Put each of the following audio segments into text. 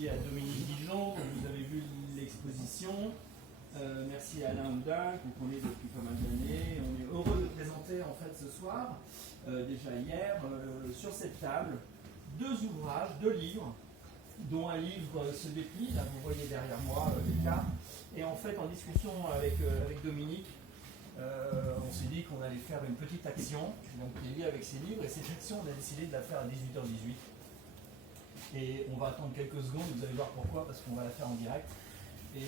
merci à Dominique Dijon, vous avez vu l'exposition. Merci à Alain Houdin, qu'on connaît depuis pas mal d'années. On est heureux de présenter en fait ce soir, déjà hier, sur cette table, 2 ouvrages, 2 livres, dont un livre se déplie, là vous voyez derrière moi les cartes. Et en fait, en discussion avec Dominique, on s'est dit qu'on allait faire une petite action, donc qui est liée avec ces livres, et cette action, on a décidé de la faire à 18h18. Et on va attendre quelques secondes, vous allez voir pourquoi, parce qu'on va la faire en direct. Et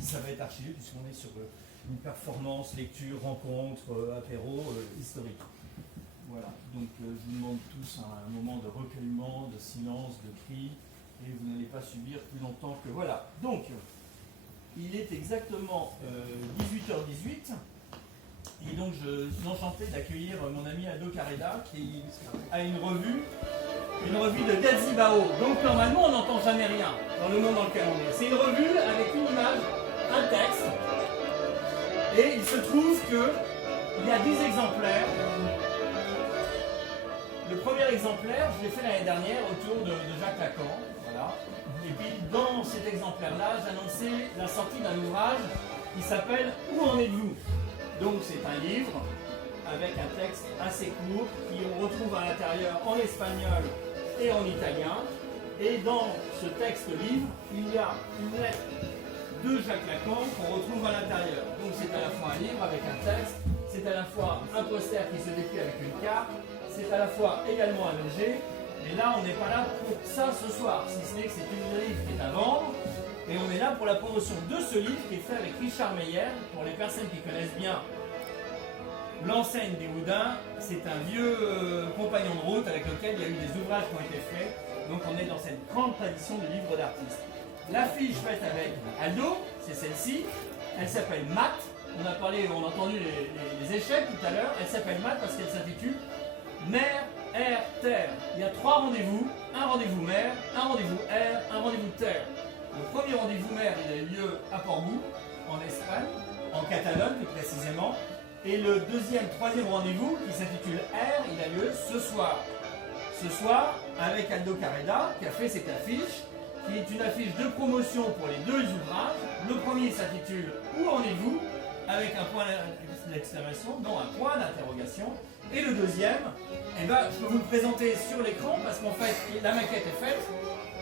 ça va être archivé, puisqu'on est sur une performance, lecture, rencontre, apéro historique. Voilà, donc je vous demande tous un moment de recueillement, de silence, de cri, et vous n'allez pas subir plus longtemps que... Voilà, donc... Il est exactement 18h18 et donc je suis enchanté d'accueillir mon ami Aldo Carreda qui a une revue de Gazibao. Donc normalement on n'entend jamais rien dans le monde dans lequel on est. C'est une revue avec une image, un texte, et il se trouve qu'il y a 10 exemplaires. Le premier exemplaire, je l'ai fait l'année dernière autour de Jacques Lacan. Voilà. Et puis dans cet exemplaire-là, j'annonçais la sortie d'un ouvrage qui s'appelle « Où en êtes-vous » Donc c'est un livre avec un texte assez court qui on retrouve à l'intérieur en espagnol et en italien. Et dans ce texte-livre, il y a une lettre de Jacques Lacan qu'on retrouve à l'intérieur. Donc c'est à la fois un livre avec un texte, c'est à la fois un poster qui se déplie avec une carte, c'est à la fois également un objet. Et là, on n'est pas là pour ça ce soir, si ce n'est que c'est une livre qui est à vendre. Et on est là pour la promotion de ce livre qui est fait avec Richard Meyer. Pour les personnes qui connaissent bien l'enseigne des Houdins, c'est un vieux compagnon de route avec lequel il y a eu des ouvrages qui ont été faits. Donc on est dans cette grande tradition de livres d'artistes. L'affiche faite avec Aldo, c'est celle-ci. Elle s'appelle Math. On a entendu les échecs tout à l'heure. Elle s'appelle Math parce qu'elle s'intitule Mer, Air, Terre. Il y a 3 rendez-vous, un rendez-vous mer, un rendez-vous air, un rendez-vous terre. Le premier rendez-vous mer, il a eu lieu à Portbou, en Espagne, en Catalogne plus précisément. Et le troisième rendez-vous, qui s'intitule air, il a lieu ce soir. Ce soir, avec Aldo Carreda, qui a fait cette affiche, qui est une affiche de promotion pour les 2 ouvrages. Le premier s'intitule Où en êtes-vous avec un point d'exclamation, non, un point d'interrogation. Et le deuxième, je peux vous le présenter sur l'écran parce qu'en fait, la maquette est faite,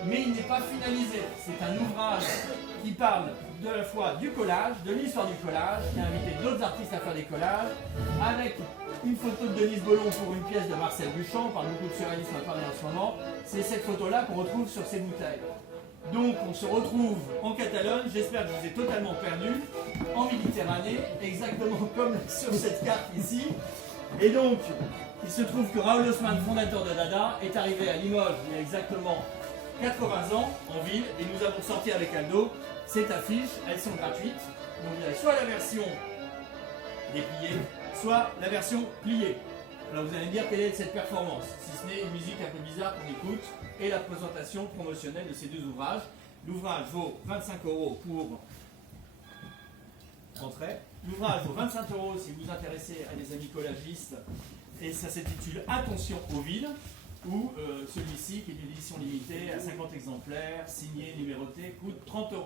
mais il n'est pas finalisé. C'est un ouvrage qui parle de la fois du collage, de l'histoire du collage, qui a invité d'autres artistes à faire des collages, avec une photo de Denise Bollon pour une pièce de Marcel Duchamp, on parle beaucoup de surréalisme à parler en ce moment. C'est cette photo-là qu'on retrouve sur ces bouteilles. Donc on se retrouve en Catalogne, j'espère que je vous ai totalement perdu, en Méditerranée, exactement comme sur cette carte ici. Et donc, il se trouve que Raoul Haussmann, fondateur de Dada, est arrivé à Limoges il y a exactement 80 ans en ville, et nous avons sorti avec Aldo cette affiche. Elles sont gratuites, donc il y a soit la version dépliée, soit la version pliée. Alors vous allez me dire quelle est cette performance, si ce n'est une musique un peu bizarre qu'on écoute, et la présentation promotionnelle de ces 2 ouvrages. L'ouvrage vaut 25 € pour entrée. L'ouvrage vaut 25 € si vous vous intéressez à des amis collagistes, et ça s'intitule Attention au vide, ou celui-ci qui est une édition limitée à 50 exemplaires, signé, numéroté, coûte 30 €.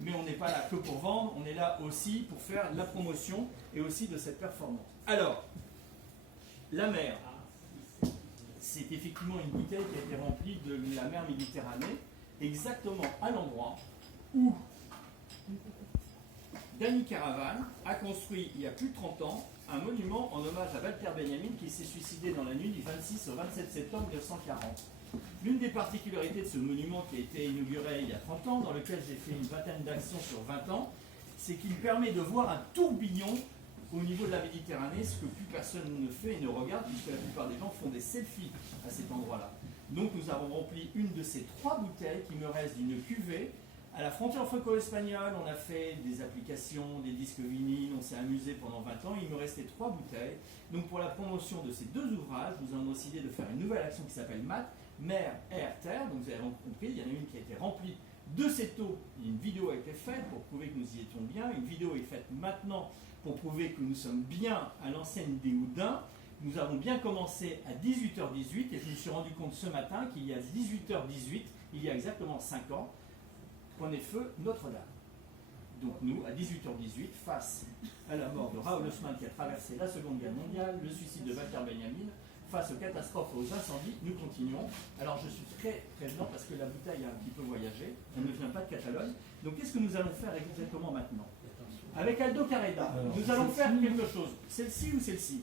Mais on n'est pas là que pour vendre, on est là aussi pour faire la promotion et aussi de cette performance. Alors, la mer, c'est effectivement une bouteille qui a été remplie de la mer Méditerranée, exactement à l'endroit où Dany Caravane a construit il y a plus de 30 ans un monument en hommage à Walter Benjamin qui s'est suicidé dans la nuit du 26 au 27 septembre 1940. L'une des particularités de ce monument qui a été inauguré il y a 30 ans, dans lequel j'ai fait une vingtaine d'actions sur 20 ans, c'est qu'il permet de voir un tourbillon au niveau de la Méditerranée, ce que plus personne ne fait et ne regarde, puisque la plupart des gens font des selfies à cet endroit-là. Donc nous avons rempli une de ces 3 bouteilles qui me reste d'une cuvée. À la frontière franco-espagnole, on a fait des applications, des disques vinyles, on s'est amusé pendant 20 ans. Il me restait 3 bouteilles. Donc pour la promotion de ces 2 ouvrages, nous avons décidé de faire une nouvelle action qui s'appelle Math, Mer, Air, Terre. Donc vous avez compris, il y en a une qui a été remplie de cette eau. Une vidéo a été faite pour prouver que nous y étions bien. Une vidéo est faite maintenant pour prouver que nous sommes bien à l'enseigne des Houdins. Nous avons bien commencé à 18h18 et je me suis rendu compte ce matin qu'il y a 18h18 il y a exactement 5 ans, prenait feu Notre-Dame. Donc nous, à 18h18, face à la mort de Raoul Haussmann qui a traversé la Seconde Guerre mondiale, le suicide de Walter Benjamin, face aux catastrophes, aux incendies, nous continuons. Alors je suis très prévenant parce que la bouteille a un petit peu voyagé, elle ne vient pas de Catalogne. Donc qu'est-ce que nous allons faire exactement maintenant? Avec Aldo Carreda, nous allons faire quelque chose. Celle-ci ou celle-ci?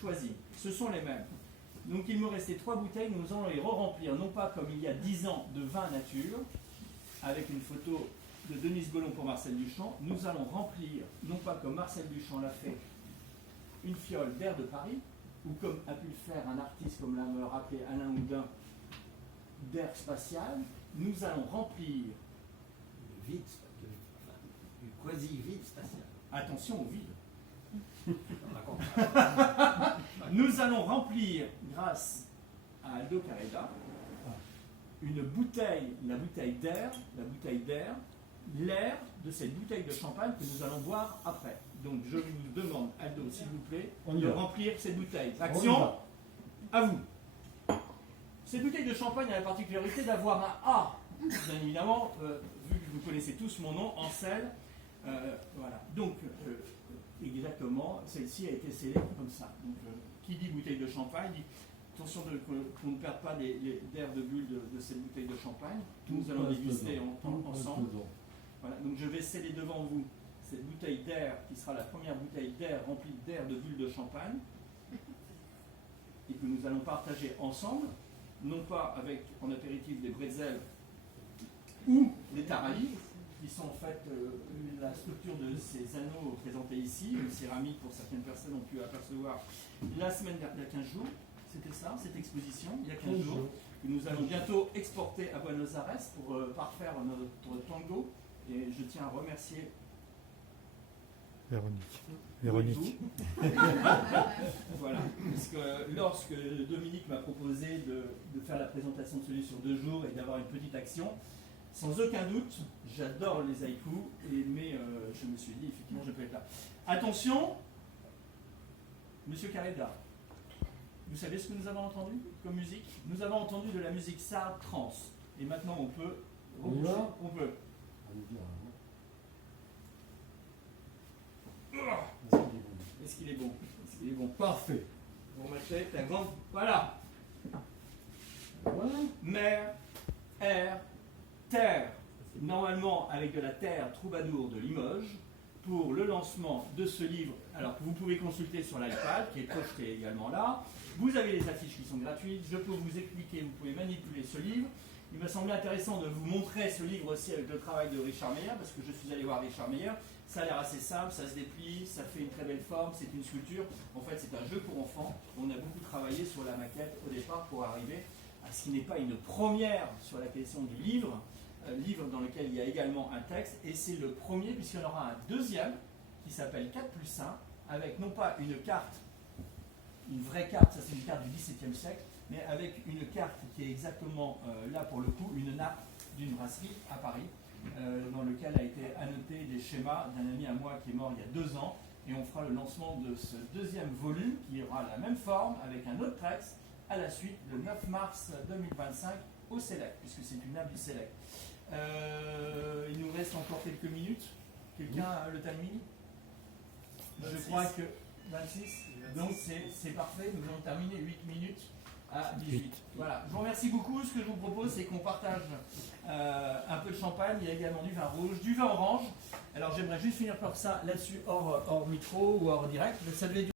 Choisis. Ce sont les mêmes. Donc il me restait 3 bouteilles, nous allons les re-remplir, non pas comme il y a 10 ans de vin nature, avec une photo de Denise Gollon pour Marcel Duchamp. Nous allons remplir, non pas comme Marcel Duchamp l'a fait, une fiole d'air de Paris, ou comme a pu le faire un artiste comme l'a rappelé Alain Houdin, d'air spatial. Nous allons remplir du quasi-vide spatial. Attention au vide. Nous allons remplir, grâce à Aldo Carreda, une bouteille, la bouteille d'air, l'air de cette bouteille de champagne que nous allons boire après. Donc je vous demande, Aldo, s'il vous plaît, de remplir cette bouteille. Action, à vous. Cette bouteille de champagne a la particularité d'avoir un A, bien évidemment, vu que vous connaissez tous mon nom, Ansel. Voilà. Donc, exactement, celle-ci a été scellée comme ça. Donc, qui dit bouteille de champagne dit attention qu'on ne perde pas d'air de bulle de cette bouteille de champagne. Nous allons déguster ensemble. Voilà. Donc, je vais sceller devant vous cette bouteille d'air qui sera la première bouteille d'air remplie d'air de bulles de champagne et que nous allons partager ensemble, non pas avec en apéritif des bretzels ou des taraïs, qui sont en fait la structure de ces anneaux présentés ici, une céramique pour certaines personnes ont pu apercevoir la semaine dernière, il y a 15 jours, c'était ça, cette exposition, il y a 15 jours, que nous allons bientôt exporter à Buenos Aires pour parfaire notre tango. Et je tiens à remercier Véronique. Voilà, parce que lorsque Dominique m'a proposé de faire la présentation de ce livre sur 2 jours et d'avoir une petite action, sans aucun doute, j'adore les haïkus, mais je me suis dit, effectivement, je peux être là. Attention, Monsieur Carreda, vous savez ce que nous avons entendu comme musique? Nous avons entendu de la musique sarde trans. Et maintenant, on peut reboucher. On peut. Est-ce qu'il est bon? Est-ce qu'il est bon? Parfait. Vous remettez la grande... Voilà. Mer, air, terre. Normalement avec de la terre troubadour de Limoges pour le lancement de ce livre. Alors que vous pouvez consulter sur l'iPad qui est projeté également là. Vous avez les affiches qui sont gratuites. Je peux vous expliquer, vous pouvez manipuler ce livre. Il m'a semblé intéressant de vous montrer ce livre aussi avec le travail de Richard Meyer, parce que je suis allé voir Richard Meyer. Ça a l'air assez simple, ça se déplie, ça fait une très belle forme, c'est une sculpture. En fait, c'est un jeu pour enfants. On a beaucoup travaillé sur la maquette au départ pour arriver à ce qui n'est pas une première sur la question du livre, livre dans lequel il y a également un texte, et c'est le premier, puisqu'il y en aura un deuxième qui s'appelle 4+1, avec non pas une carte, une vraie carte, ça c'est une carte du XVIIe siècle, mais avec une carte qui est exactement là pour le coup, une nappe d'une brasserie à Paris, dans lequel a été annoté des schémas d'un ami à moi qui est mort il y a 2 ans, et on fera le lancement de ce deuxième volume qui aura la même forme avec un autre texte à la suite le 9 mars 2025 au Select, puisque c'est une nappe du Select. Il nous reste encore quelques minutes. Quelqu'un a le timing? 26. Je crois que 26. Donc c'est parfait, nous allons terminer 8 minutes à 18. Voilà, je vous remercie beaucoup. Ce que je vous propose, c'est qu'on partage un peu de champagne. Il y a également du vin rouge, du vin orange. Alors j'aimerais juste finir par ça là-dessus, hors micro ou hors direct. Ça devait durer